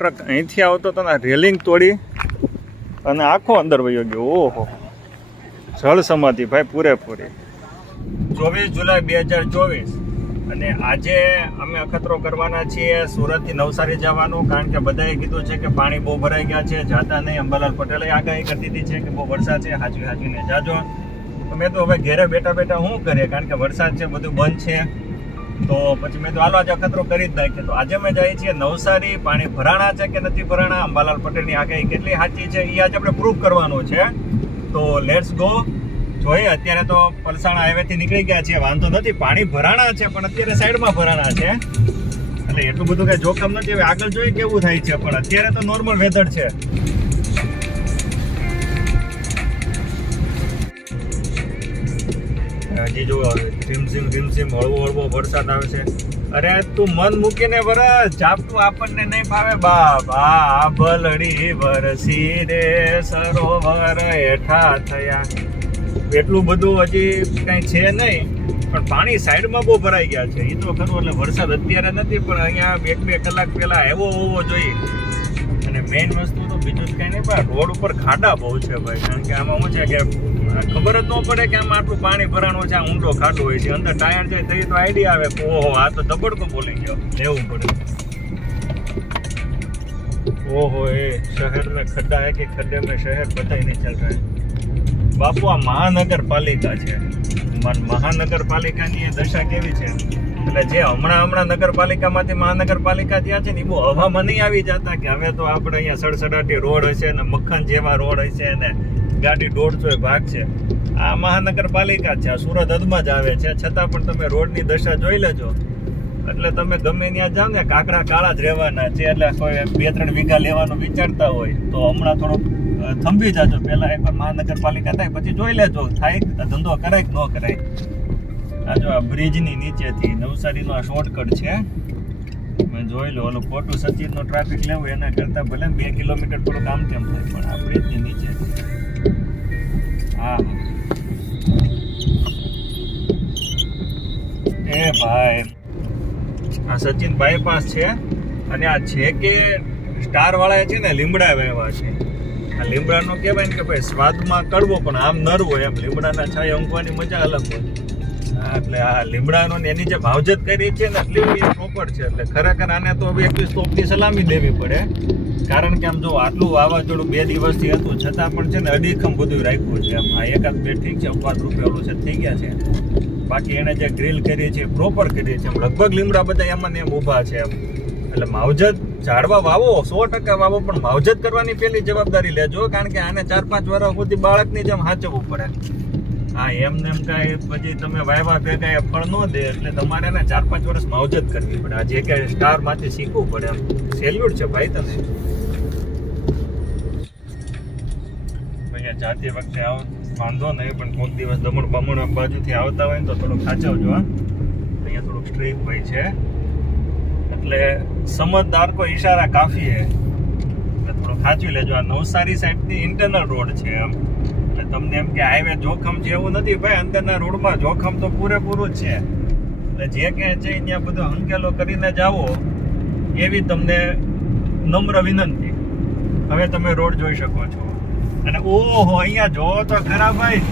Truck અહીંથી આવતો તો રેલિંગ તોડી અને આખો અંદર વયો ગયો. ઓહો. જળ સમાધિ ભાઈ પૂરેપૂરી. ચોવીસ જુલાઈ બે હજાર ચોવીસ. અને આજે અમે અખતરો કરવાના છીએ, સુરતથી નવસારી જવાનું, કારણ કે બધાએ કીધું છે કે પાણી બહુ ભરાઈ ગયા છે, જાતા નહીં. અંબાલાલ પટેલે આગાહી કરી દીધી છે કે બહુ વરસાદ છે, હાજવી હાજવીને જાજો. તો મેં તો હવે ઘેરે બેઠા બેઠા શું કરીએ, કારણ કે વરસાદ છે, બધું બંધ છે. તો પછી મેં તો હાલો આજે અખતરો કરી જ નાખીએ તો આજે અમે જઈએ છીએ નવસારી, પાણી ભરાણા છે કે નથી ભરાણા? અંબાલાલ પટેલની આગાહી કેટલી સાચી છે? એ આજે આપણે પ્રૂફ કરવાનું છે. તો લેટ્સ ગો જોઈએ, અત્યારે તો પલસાણા હાઈવેથી નીકળી ગયા છીએ. વાંધો નથી, પાણી ભરાણા છે, પણ અત્યારે સાઈડમાં ભરાણા છે. એટલે એટલું બધું કઈ જોખમ નથી. હવે આગળ જોઈએ કેવું થાય છે, પણ અત્યારે તો નોર્મલ વેધર છે. હજી જો રીમઝીમ રીમઝીમ હળવો હળવો વરસાદ આવે છે. અરે તું મન મૂકીને વરસ ઝાપટું આપણને નહીં ફાવે. બાબા ભલડી વરસી રે, સરોવર હેઠા થયા. એટલું બધું હજી કઈ છે નહીં, પણ પાણી સાઈડમાં બહુ ભરાઈ ગયા છે. એ તો ખરું, એટલે વરસાદ અત્યારે નથી, પણ અહીંયા એક બે કલાક પહેલા એવો હોવો જોઈએ. અને મેઇન વસ્તુ તો બીજું જ કઈ નહીં, પણ રોડ ઉપર ખાડા બહુ છે ભાઈ. કારણ કે આમાં શું છે કે ખબર જ ન પડે કે આમ આટલું પાણી ભરાણું છે આ ઊંડો ખાટો હોય છે. અંદર ટાયર જાય થઈ તો આઈડિયા આવે ઓહો આ તો ધબડકો બોલી ગયો. એવું પડે. ઓહો એ શહેર મેં ખડ્ડા હે કે ખડ્ડે મેં શહેર બધા નહીં ચાલ રહ્યા બાપુ આ મહાનગરપાલિકા છે. મહાનગરપાલિકાની એ દશા કેવી છે? એટલે જે હમણાં હમણાં નગરપાલિકામાંથી મહાનગરપાલિકા ત્યાં છે ને એ બહુ હવામાં નહીં આવી જતા કે હવે તો આપણે અહીંયા સડસડાટી રોડ હશે ને મક્ખન જેવા રોડ હશે ને ગાડી દોઢસો ભાગ છે. આ મહાનગરપાલિકા છે. આ સુરત હદમાં જ આવે છે. છતાં પણ તમે રોડની દશા જોઈ લેજો. એટલે તમે ગમે ત્યાં જાઓ ને કાકડા કાળા જ રહેવાના છે. એટલે કોઈ બે ત્રણ વીઘા લેવાનું વિચારતા હોય, તો હમણાં થોડુંક થંભી જાજો. પહેલા એક મહાનગરપાલિકા થાય, પછી જોઈ લેજો. થાય ધંધો કરાય ન કરાય. આ જો આ બ્રિજની નીચેથી નવસારીનો આ શોર્ટકટ છે. મેં જોઈ લો, ઓલું ખોટું સચિનનો ટ્રાફિક લેવું, એના કરતાં ભલે બે કિલોમીટર થોડું કામ કેમ થાય, પણ આ બ્રિજની નીચે. હા. એ ભાઈ. આ સચિન બાયપાસ છે અને આ છે કે સ્ટાર વાળા છે ને લીમડા વહેવા છે. આ લીમડાનો કહેવાય ને કે ભાઈ સ્વાદમાં કડવો પણ આમ નરવો એમ. લીમડાના છાંય અંકવાની મજા અલગ હોય. એટલે આ લીમડાનો એની જે માવજત કરી છે ને એટલી પ્રોપર છે. એટલે ખરેખર આને તો હવે એકવીસ તોપની સલામી દેવી પડે. કારણ કે આમ જો આટલું વાવાઝોડું બે દિવસથી હતું, છતાં પણ છે ને અડીખમ બધું રાખ્યું છે. આમ આ એકાદ બે ઠીક છે, અપવાદ રૂપે ઓલું છે, થઈ ગયા છે. બાકી એણે જે ગ્રીલ કરી છે પ્રોપર કરી છે. લગભગ લીમડા બધા એમાં એમ ઊભા છે એમ એટલે માવજત, ઝાડવા વાવો, સો ટકા વાવો, પણ માવજત કરવાની પેલી જવાબદારી લેજો, કારણ કે આને ચાર પાંચ વર્ષ સુધી બાળકની જેમ હાચવવું પડે. હા, એમ ને એમ કાંઈ પછી તમે વાયવા ભેગા એ ફળ ન દે, એટલે તમારે એને ચાર પાંચ વર્ષ માવજત કરવી પડે. આ જે કાંઈ સ્ટારમાંથી શીખવું પડે એમ. સેલ્યુટ છે ભાઈ તમે અહીંયા જાતી વખતે આવો, વાંધો નહીં, પણ કોઈક દિવસ દમણ બમણ બાજુથી આવતા હોય ને તો થોડુંક સાચવજો, હા. અહીંયા થોડુંક સ્ટ્રીક હોય છે. એટલે સમજદાર કો ઈશારા કાફી હે. થોડું ખાંચી લેજો. આ નવસારી સાઈડથી ઇન્ટરનલ રોડ છે એમ. તમને એમ કે હાઈવે જોખમ છે એવું નથી ભાઈ, અંદરના રોડમાં જોખમ તો પૂરેપૂરું જ છે. એટલે જે કંઈ છે ત્યાં બધો હંકેલો કરીને જાઓ, એવી તમને નમ્ર વિનંતી. હવે તમે રોડ જોઈ શકો છો. અને ઓહો, અહીંયા જો તો ખરા ભાઈ.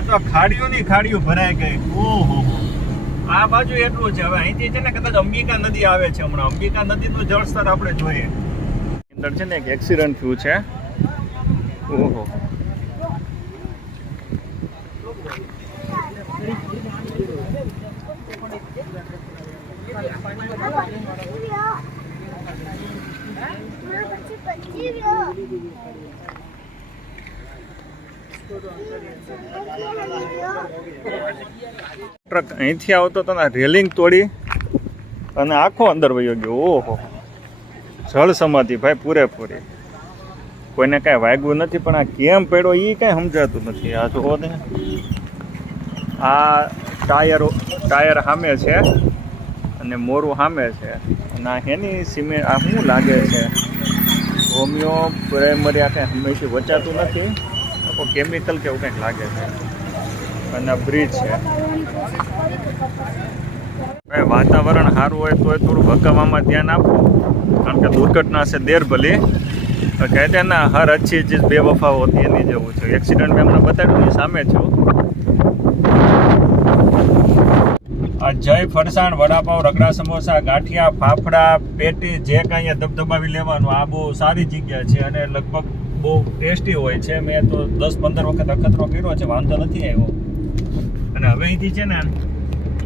આ તો ખાડીઓની ખાડીઓ ભરાઈ ગઈ. ઓહો. આ બાજુ એટલું છે. હવે અહીંથી છે ને કદાચ અંબિકા નદી આવે છે હમણાં. અંબિકા નદીનું જળસ્તર આપણે જોઈએ. અંદર છે ને એક એક્સિડન્ટ થયું છે. ઓહો. ટ્રક અહીંથી આવતો તો રેલિંગ તોડી અને આખો અંદર વયો ગયો. ઓહો. જળ સમાધિ ભાઈ પૂરેપૂરી. કોઈને કાંઈ વાગ્યું નથી, પણ આ કેમ પડ્યો એ કાંઈ સમજાતું નથી. આ જુઓ ને. આ ટાયર ટાયર સામે છે અને મોરું સામે છે. અને એની સિમેન્ટ આ શું લાગે છે? હોમિયો, પ્રાઇમરી આ કંઈ હંમેશા વચાતું નથી. કેમિકલ કેવું કંઈક લાગે છે. અને બ્રિજ છે. વાતાવરણ સારું હોય તોય થોડું ભકાવામાં ધ્યાન આપો. કારણ કે દુર્ઘટના છે દેર ભલે કહેતે ને હર અચ્છી ચીજ બે વફા હોતી એની જેવું છે. એક્સિડન્ટ મેં હમણાં બતાવ્યું સામે છું. આ જય ફરસાણ, વડાપાવ, રગડા સમોસા, ગાંઠિયા, ફાફડા, પેટી, જે કાંઈ ધબધબાવી લેવાનું, આ બહુ સારી જગ્યા છે અને લગભગ બહુ ટેસ્ટી હોય છે. મેં તો દસ પંદર વખત અખતરો કર્યો છે, વાંધો નથી આવ્યો. અને હવે અહીંથી છે ને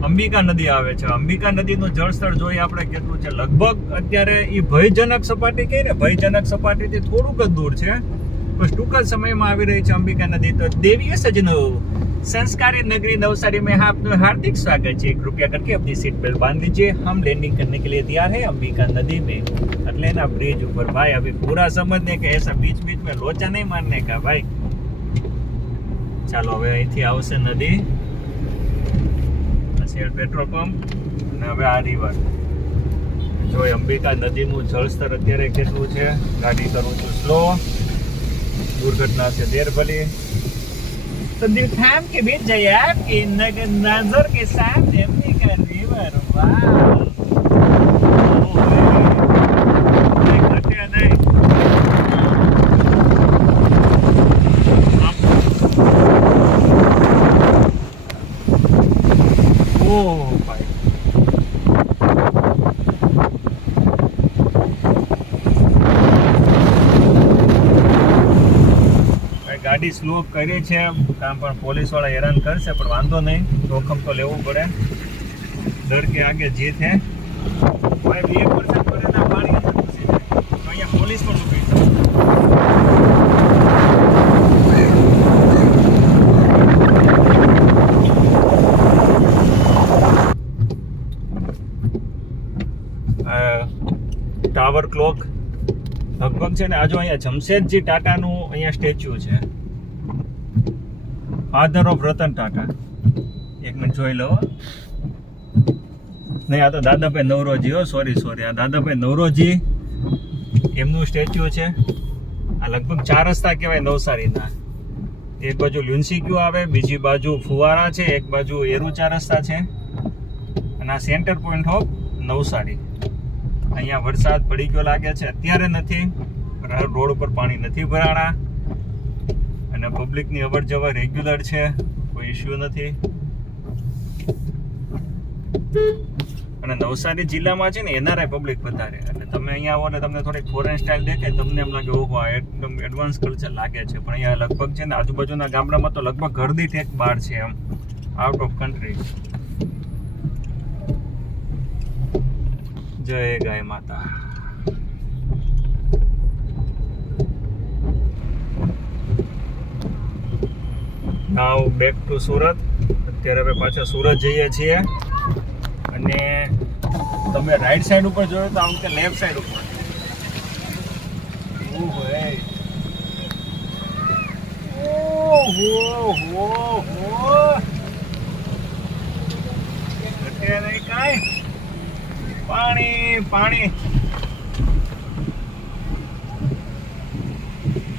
અંબિકા નદી આવે છે. અંબિકા નદીનું જળસ્તર જોઈએ આપણે કેટલું છે. લગભગ અત્યારે એ ભયજનક સપાટી કહે ને ભયજનક સપાટીથી થોડુંક જ દૂર છે. પણ ટૂંક જ સમયમાં આવી રહી છે અંબિકા નદી. તો દેવીય સજનો સંસ્કારી નગરી नवसारी में आपका हार्दिक स्वागत है कृपया करके अपनी સીટ बेल्ट बांध लीजिए હમ લેન્ડિંગ કરને કે लिए તૈયાર है અંબિકા નદી મેં. એટલે એના બ્રિજ ઉપર ભાઈ અભી પૂરા સમજને કે એસા બીચ બીચ મેં લોચા નહીં મારને કા ભાઈ? ચાલો, હવે અહીંથી આવશે નદી. શેર પેટ્રોલ પંપ અને હવે આ રિવર જો અંબિકા નદીનું જળસ્તર અત્યારે કેટલું છે, ગાડી કરું છું સ્લો દુર્ઘટના છે દેર ભલી તો દિલખામ કે બીચ જઈએ આપકી નજર કે સાથ એમની કા રિવર વાહ ગાડી સ્લો કરી છે. કામ પણ પોલીસવાળા હેરાન કરશે, પણ વાંધો નહીં. જોખમ તો લેવું પડે. ડર કે આગે જીત છે. અહીંયા પોલીસ પણ ટાવર ક્લોક લગભગ છે ને, આજુ અહીંયા જમશેદજી ટાટાનું અહીંયા સ્ટેચ્યુ છે. ફાધર ઓફ રતન ટાટા એક મિનિટ જોઈ લો નહીં આ તો દાદાભાઈ નવરોજી હો સોરી સોરી આ દાદાભાઈ નવરોજી એમનું સ્ટેચ્યુ છે. આ લગભગ ચાર રસ્તા કહેવાય નવસારીના. એક બાજુ લ્યુન્સી આવે, બીજી બાજુ ફુવારા છે, એક બાજુ એરુચા રસ્તા છે. અને આ સેન્ટર પોઈન્ટ ઓફ નવસારી. અહીંયા વરસાદ પડી ગયો લાગે છે. અત્યારે નથી. રોડ ઉપર પાણી નથી ભરાણા. અને પબ્લિકની અવર જવર રેગ્યુલર છે, કોઈ ઇશ્યુ નથી. અને નવસારી જિલ્લામાં છે ને, એનઆરઆઈ પબ્લિક વધારે. એટલે તમે અહીંયા આવો ને તમને થોડીક ફોરેન સ્ટાઇલ દેખાય, તમને એમ લાગે, ઓહો, આ એકદમ એડવાન્સ કલ્ચર લાગે છે. પણ અહીંયા લગભગ છે ને, આજુબાજુના ગામડામાં તો લગભગ ઘર દીઠ એક બાર છે એમ. આઉટ ઓફ કન્ટ્રી જય ગાય માતા. નાવ બેક ટુ સુરત અત્યારે અમે પાછા સુરત જઈએ છીએ. અને તમે રાઈટ સાઈડ ઉપર જોયો તો આમ કે લેફ્ટ સાઈડ ઉપર. પાણી પાણી.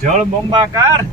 જળ બંબાકાર.